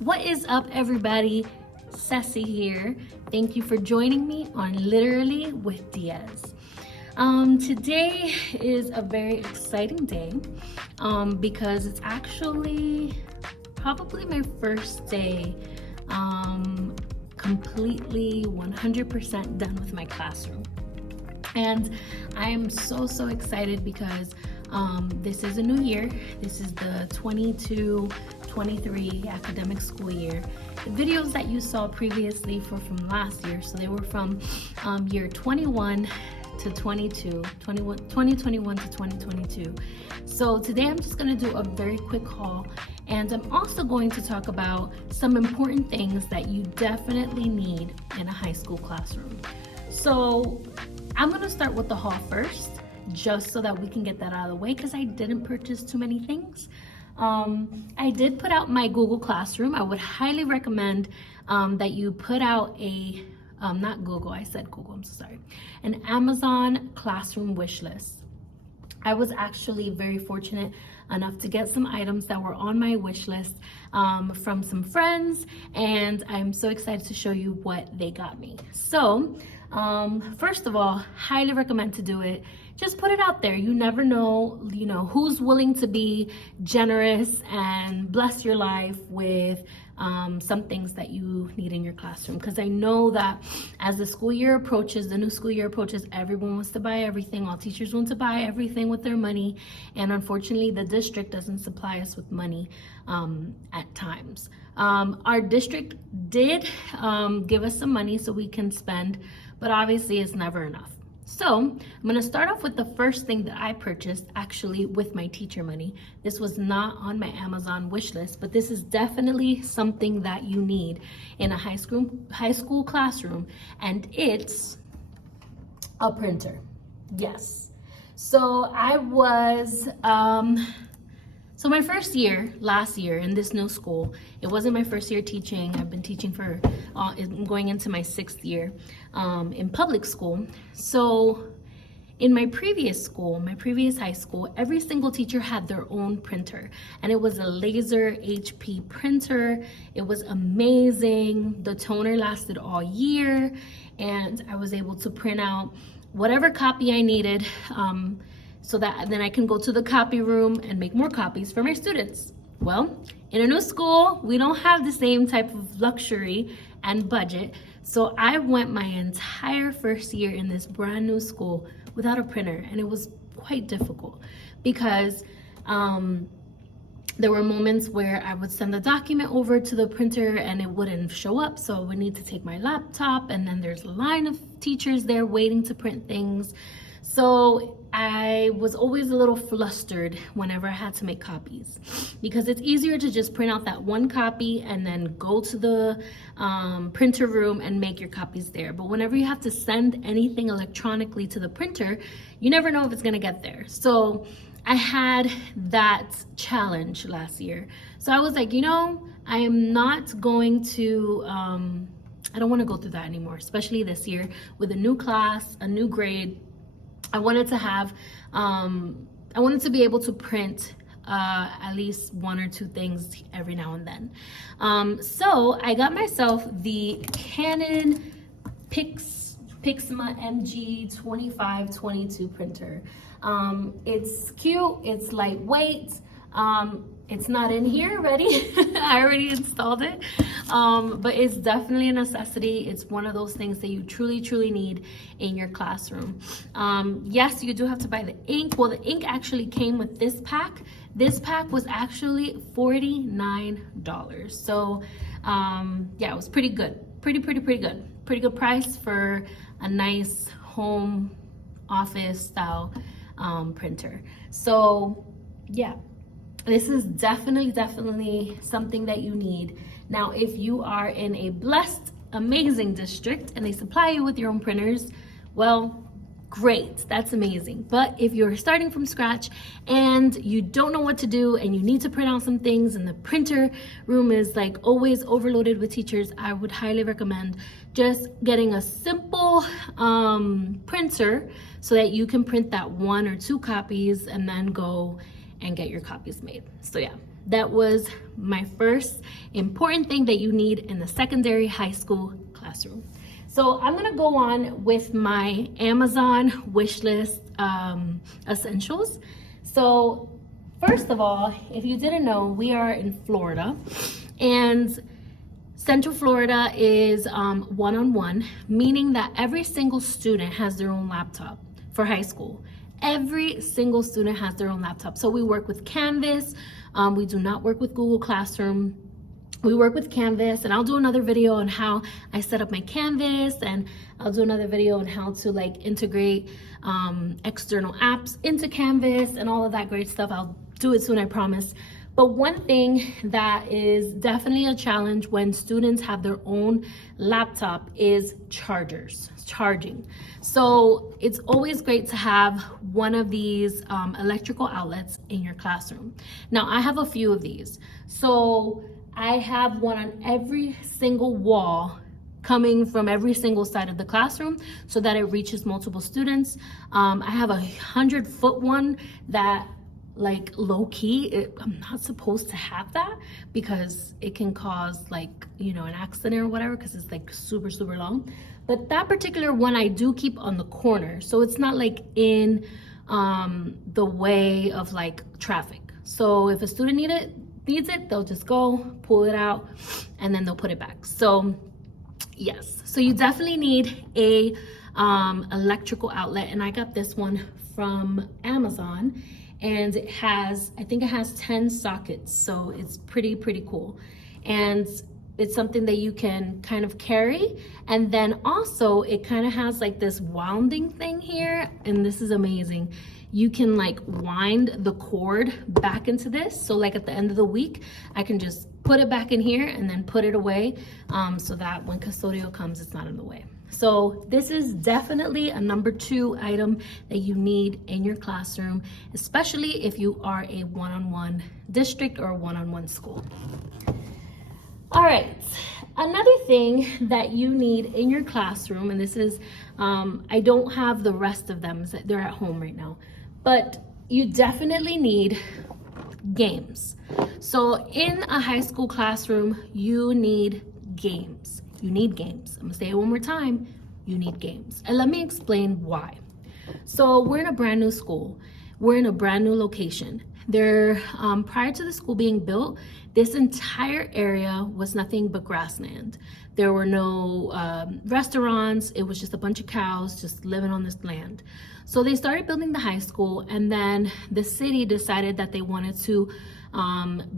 What is up, everybody? Ceci here. Thank you for joining me on Literally with Diaz. Today is a very exciting day because it's actually probably my first day completely 100% done with my classroom. And I am so excited because this is a new year. This is the 22-23 academic school year. The videos that you saw previously were from last year, so they were from year 21 to 22, 2021 to 2022. So today I'm just going to do a very quick haul, and I'm also going to talk about some important things that you definitely need in a high school classroom. So I'm going to start with the haul first, just so that we can get that out of the way, because I didn't purchase too many things. I did put out my Google Classroom. I would highly recommend that you put out a, not Google, I said Google, I'm so sorry, an Amazon Classroom wish list. I was actually very fortunate enough to get some items that were on my wish list from some friends, and I'm so excited to show you what they got me. So, first of all, highly recommend to do it. Just put it out there. You never know, who's willing to be generous and bless your life with some things that you need in your classroom. Because I know that as the school year approaches, the new school year approaches, everyone wants to buy everything. All teachers want to buy everything with their money. And unfortunately, the district doesn't supply us with money at times. Our district did give us some money so we can spend, but obviously it's never enough. So I'm gonna start off with the first thing that I purchased, actually with my teacher money. This was not on my Amazon wish list, but this is definitely something that you need in a high school classroom, and it's a printer. Yes. So I was, so my first year, last year in this new school, it wasn't my first year teaching. I've been teaching for, going into my 6th year in public school. So in my previous school, my previous high school, every single teacher had their own printer, and it was a laser HP printer. It was amazing. The toner lasted all year, and I was able to print out whatever copy I needed, so that then I can go to the copy room and make more copies for my students. Well, in a new school, we don't have the same type of luxury and budget. So I went my entire first year in this brand new school without a printer, and it was quite difficult because there were moments where I would send the document over to the printer and it wouldn't show up, so I would need to take my laptop, and then there's a line of teachers there waiting to print things. So I was always a little flustered whenever I had to make copies, because it's easier to just print out that one copy and then go to the printer room and make your copies there. But whenever you have to send anything electronically to the printer, you never know if it's gonna get there. So I had that challenge last year. So I was like, I am not going to, I don't wanna go through that anymore, especially this year with a new class, a new grade. I wanted to have, I wanted to be able to print at least 1 or 2 things every now and then. So I got myself the Canon Pixma MG2522 printer. It's cute, it's lightweight. It's not in here ready. I already installed it, but it's definitely a necessity. It's one of those things that you truly need in your classroom. Yes, you do have to buy the ink. Well, the ink actually came with this pack. This pack was actually $49. So yeah, it was pretty good. Pretty good. Pretty good price for a nice home office style printer. So yeah. This is definitely something that you need. Now, if you are in a blessed, amazing district and they supply you with your own printers, well, great, that's amazing. But if you're starting from scratch and you don't know what to do and you need to print out some things and the printer room is like always overloaded with teachers, I would highly recommend just getting a simple printer so that you can print that 1 or 2 copies and then go and get your copies made. So yeah, That was my first important thing that you need in the secondary high school classroom. So I'm gonna go on with my Amazon wish list essentials. So first of all, if you didn't know, we are in Florida, and Central Florida is one-on-one, meaning that every single student has their own laptop for high school. Every single student has their own laptop. So we work with Canvas. We do not work with Google Classroom. We work with Canvas, and I'll do another video on how I set up my Canvas, and I'll do another video on how to like integrate external apps into Canvas and all of that great stuff. I'll do it soon, I promise. But one thing that is definitely a challenge when students have their own laptop is charging. So it's always great to have one of these electrical outlets in your classroom. Now I have a few of these. So I have one on every single wall coming from every single side of the classroom so that it reaches multiple students. I have a 100-foot one that, like, low key, I'm not supposed to have that because it can cause, like, you know, an accident or whatever, because it's like super long. But that particular one I do keep on the corner, so it's not like in the way of like traffic. So if a student needs it, they'll just go pull it out and then they'll put it back. So yes, so you definitely need a electrical outlet, and I got this one from Amazon. And it has, I think it has 10 sockets, so it's pretty cool. And it's something that you can kind of carry, and then also it kind of has like this winding thing here, and this is amazing. You can like wind the cord back into this, so like at the end of the week I can just put it back in here and then put it away, so that when custodial comes it's not in the way. So this is definitely a number 2 item that you need in your classroom, especially if you are a one-on-one district or a one-on-one school. All right, another thing that you need in your classroom, and this is, I don't have the rest of them, they're at home right now, but you definitely need games. So in a high school classroom, you need games. You need games. I'm gonna say it one more time. You need games. And let me explain why. So we're in a brand new school. We're in a brand new location. There, prior to the school being built, this entire area was nothing but grassland. There were no restaurants. It was just a bunch of cows just living on this land. So they started building the high school, and then the city decided that they wanted to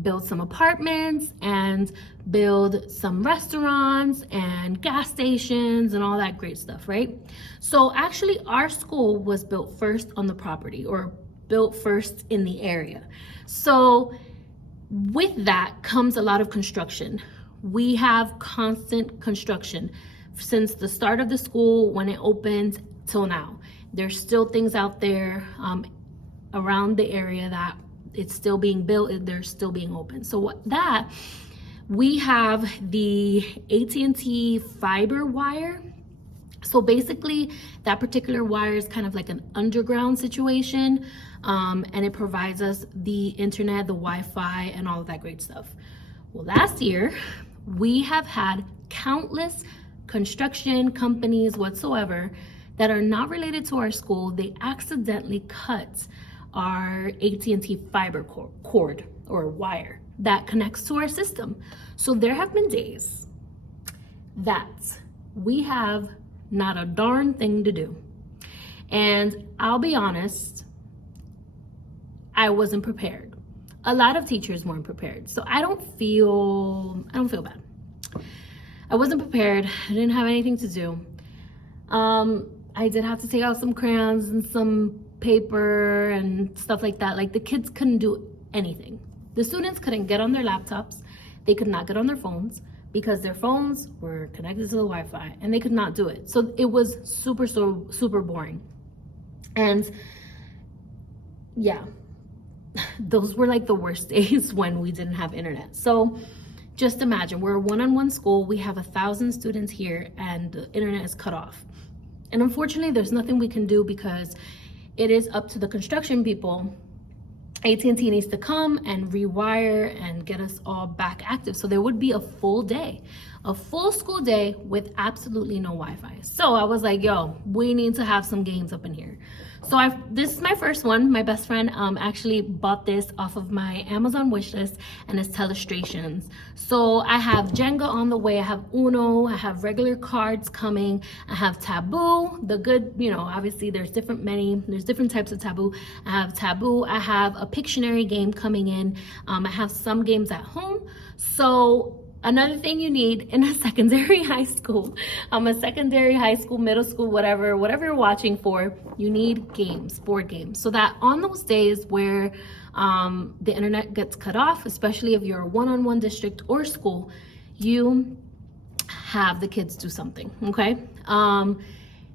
build some apartments and build some restaurants and gas stations and all that great stuff, right? So actually our school was built first on the property, or built first in the area. So with that comes a lot of construction. We have constant construction since the start of the school, when it opened, till now. There's still things out there around the area that it's still being built, they're still being open. So we have the AT&T fiber wire. So basically that particular wire is kind of like an underground situation, and it provides us the internet, the Wi-Fi, and all of that great stuff. Well, last year we have had countless construction companies whatsoever that are not related to our school. They accidentally cut our AT&T fiber cord or wire that connects to our system. So there have been days that we have not a darn thing to do. And I'll be honest, I wasn't prepared. A lot of teachers weren't prepared. So I don't feel bad. I wasn't prepared. I didn't have anything to do. I did have to take out some crayons and some paper and stuff like that. Like, the kids couldn't do anything. The students couldn't get on their laptops. They could not get on their phones because their phones were connected to the Wi-Fi, and they could not do it. So it was super boring. And yeah, those were like the worst days when we didn't have internet. So just imagine, we're a one-on-one school. We have 1,000 students here and the internet is cut off. And unfortunately, there's nothing we can do because it is up to the construction people AT&T needs to come and rewire and get us all back active. So there would be a full day, a full school day with absolutely no Wi-Fi. So I was like, yo, we need to have some games up in here. So this is my first one. My best friend actually bought this off of my Amazon wish list, and it's Telestrations. So I have Jenga on the way, I have Uno, I have regular cards coming, I have Taboo, the good, you know, obviously there's different types of Taboo. I have Taboo, I have a Pictionary game coming in, I have some games at home. So another thing you need in a secondary high school, middle school, whatever you're watching for, you need games, board games, so that on those days where the internet gets cut off, especially if you're a one-on-one district or school, you have the kids do something, okay?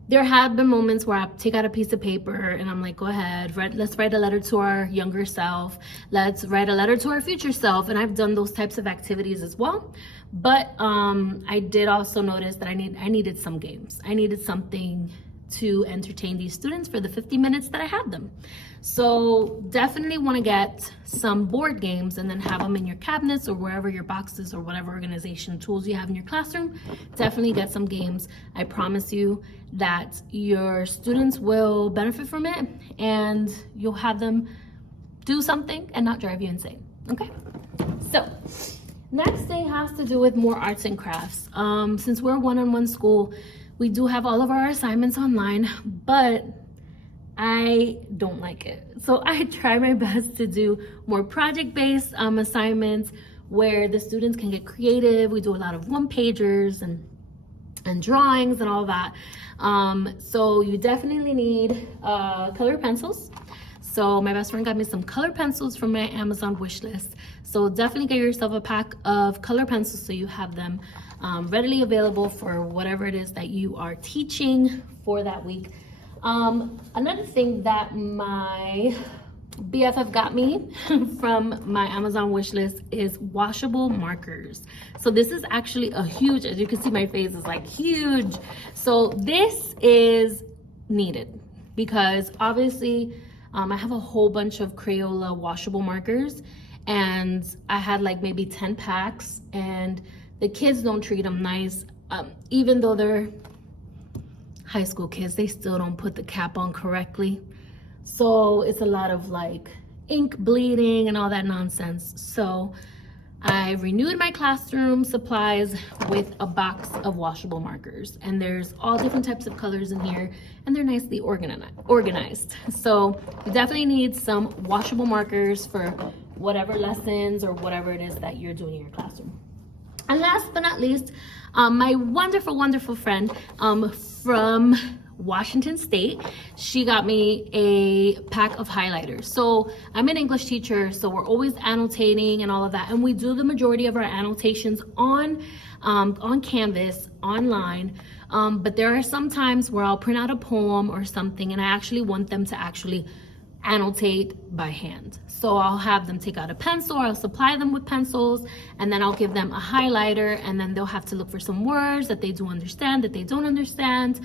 There have been moments where I take out a piece of paper and I'm like, go ahead, let's write a letter to our younger self. Let's write a letter to our future self. And I've done those types of activities as well. But I did also notice that I needed some games. I needed something to entertain these students for the 50 minutes that I had them. So definitely want to get some board games and then have them in your cabinets or wherever your boxes or whatever organization tools you have in your classroom. Definitely get some games. I promise you that your students will benefit from it and you'll have them do something and not drive you insane, okay? So next thing has to do with more arts and crafts. Since we're a one-on-one school, we do have all of our assignments online, but I don't like it. So I try my best to do more project-based assignments where the students can get creative. We do a lot of one-pagers and drawings and all that. So you definitely need color pencils. So my best friend got me some color pencils from my Amazon wish list. So definitely get yourself a pack of color pencils so you have them readily available for whatever it is that you are teaching for that week. Another thing that my BFF got me from my Amazon wish list is washable markers. So this is actually a huge, as you can see, my face is like huge. So this is needed because obviously I have a whole bunch of Crayola washable markers and I had like maybe 10 packs and the kids don't treat them nice. Even though they're high school kids, they still don't put the cap on correctly. So it's a lot of like ink bleeding and all that nonsense. So I renewed my classroom supplies with a box of washable markers, and there's all different types of colors in here and they're nicely organized. So you definitely need some washable markers for whatever lessons or whatever it is that you're doing in your classroom. And last but not least, my wonderful friend from Washington State, she got me a pack of highlighters. So I'm an English teacher, so we're always annotating and all of that, and we do the majority of our annotations on Canvas online, but there are some times where I'll print out a poem or something and I actually want them to actually annotate by hand. So I'll have them take out a pencil, or I'll supply them with pencils, and then I'll give them a highlighter, and then they'll have to look for some words that they do understand, that they don't understand,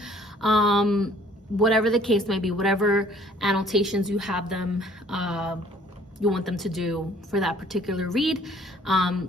whatever the case may be, whatever annotations you have them, you want them to do for that particular read.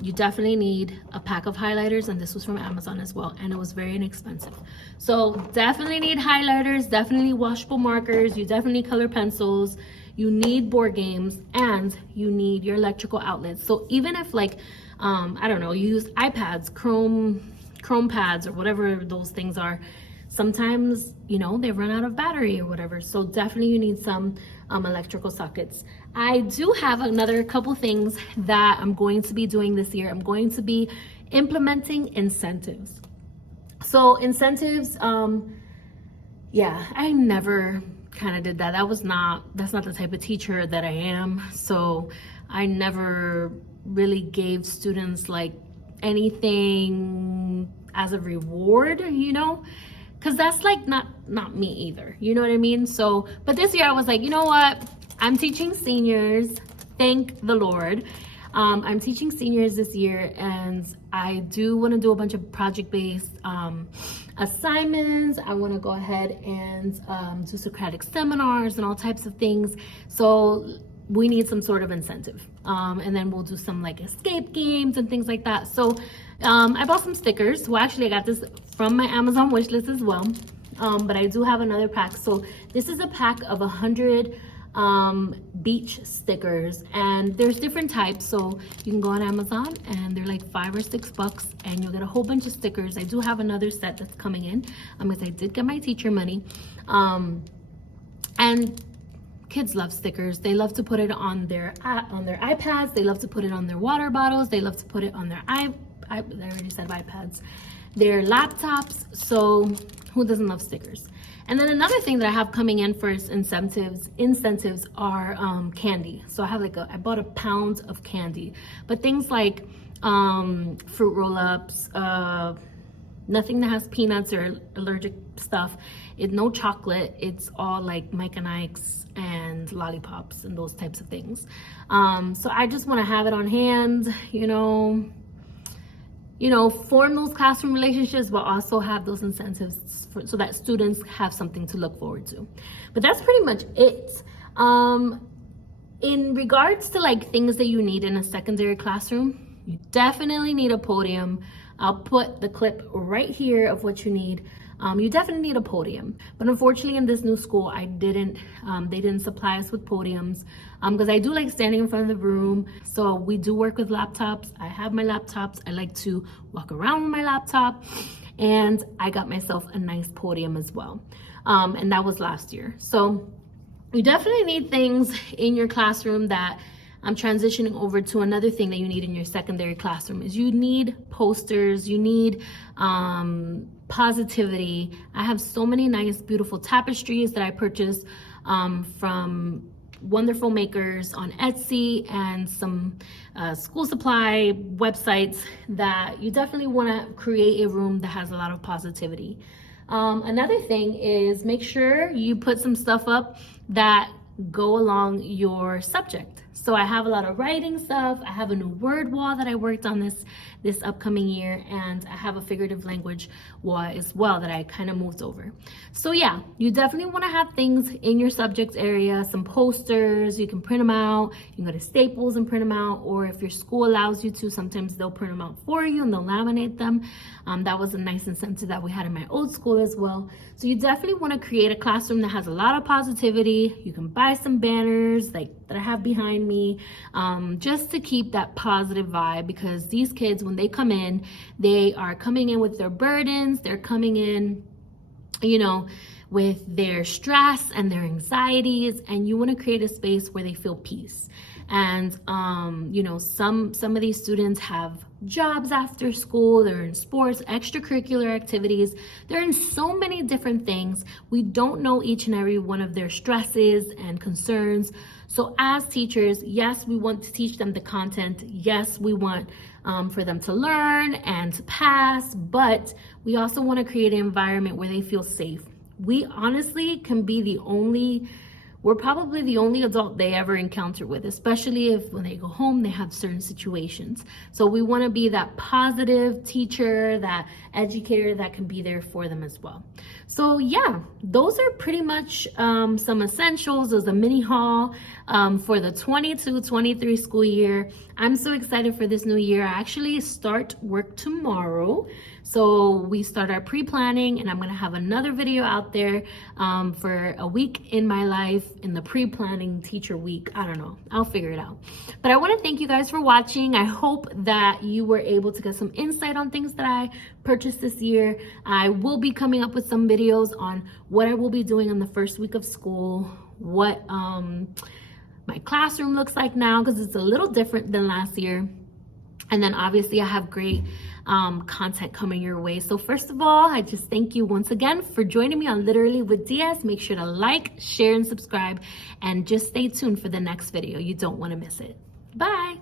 You definitely need a pack of highlighters, and this was from Amazon as well, and it was very inexpensive. So definitely need highlighters, definitely washable markers, you definitely need color pencils, you need board games, and you need your electrical outlets. So even if like, I don't know, you use iPads, Chrome pads, or whatever those things are, sometimes, you know, they run out of battery or whatever. So definitely you need some electrical sockets. I do have another couple things that I'm going to be doing this year. I'm going to be implementing incentives. So incentives, yeah, I never kind of did that. That's not the type of teacher that I am. So I never really gave students like anything as a reward, you know, because that's like not me either, you know what I mean? So, but this year I was like, you know what, I'm teaching seniors, thank the Lord. I'm teaching seniors this year, and I do want to do a bunch of project-based assignments. I want to go ahead and do Socratic seminars and all types of things. So we need some sort of incentive. And then we'll do some like escape games and things like that. So I bought some stickers. Well, actually I got this from my Amazon wish list as well. But I do have another pack. So this is a pack of 100 beach stickers, and there's different types. So you can go on Amazon and they're like $5 or $6 and you'll get a whole bunch of stickers. I do have another set that's coming in because I did get my teacher money. And kids love stickers. They love to put it on their iPads. They love to put it on their water bottles. They love to put it on their I already said iPads, their laptops. So who doesn't love stickers? And then another thing that I have coming in for incentives are candy. So I bought a pound of candy, but things like fruit roll-ups, nothing that has peanuts or allergic stuff. No chocolate. It's all like Mike and Ike's and lollipops and those types of things. So I just want to have it on hand, form those classroom relationships, but also have those incentives so that students have something to look forward to. But that's pretty much it. In regards to like things that you need in a secondary classroom, you definitely need a podium. I'll put the clip right here of what you need. You definitely need a podium, but unfortunately in this new school, they didn't supply us with podiums because I do like standing in front of the room. So we do work with laptops. I have my laptops. I like to walk around with my laptop, and I got myself a nice podium as well. And that was last year. So you definitely need things in your classroom. That I'm transitioning over to another thing that you need in your secondary classroom is you need posters. You need positivity. I have so many nice, beautiful tapestries that I purchased from wonderful makers on Etsy and some school supply websites that you definitely want to create a room that has a lot of positivity. Another thing is make sure you put some stuff up that go along your subject. So I have a lot of writing stuff. I have a new word wall that I worked on this upcoming year, and I have a figurative language wall as well that I kind of moved over. So yeah, you definitely want to have things in your subject area, some posters. You can print them out. You can go to Staples and print them out, or if your school allows you to, sometimes they'll print them out for you and they'll laminate them. That was a nice incentive that we had in my old school as well. So you definitely want to create a classroom that has a lot of positivity. You can buy some banners like that I have behind me, just to keep that positive vibe, because these kids, when they come in, they are coming in with their burdens. They're coming in, with their stress and their anxieties, and you want to create a space where they feel peace. And some of these students have jobs after school, they're in sports, extracurricular activities, they're in so many different things. We don't know each and every one of their stresses and concerns. So as teachers, yes, we want to teach them the content. Yes, we want for them to learn and to pass, but we also want to create an environment where they feel safe. We honestly can be we're probably the only adult they ever encounter with, especially if when they go home, they have certain situations. So we want to be that positive teacher, that educator that can be there for them as well. So yeah, those are pretty much some essentials. There's a mini haul for the 22-23 school year. I'm so excited for this new year. I actually start work tomorrow. So we start our pre-planning, and I'm gonna have another video out there for a week in my life in the pre-planning teacher week. I don't know, I'll figure it out. But I wanna thank you guys for watching. I hope that you were able to get some insight on things that I purchased this year. I will be coming up with some videos on what I will be doing on the first week of school, what my classroom looks like now, because it's a little different than last year. And then obviously I have great content coming your way. So first of all, I just thank you once again for joining me on Literally with Diaz. Make sure to like, share, and subscribe, and just stay tuned for the next video. You don't want to miss it. Bye.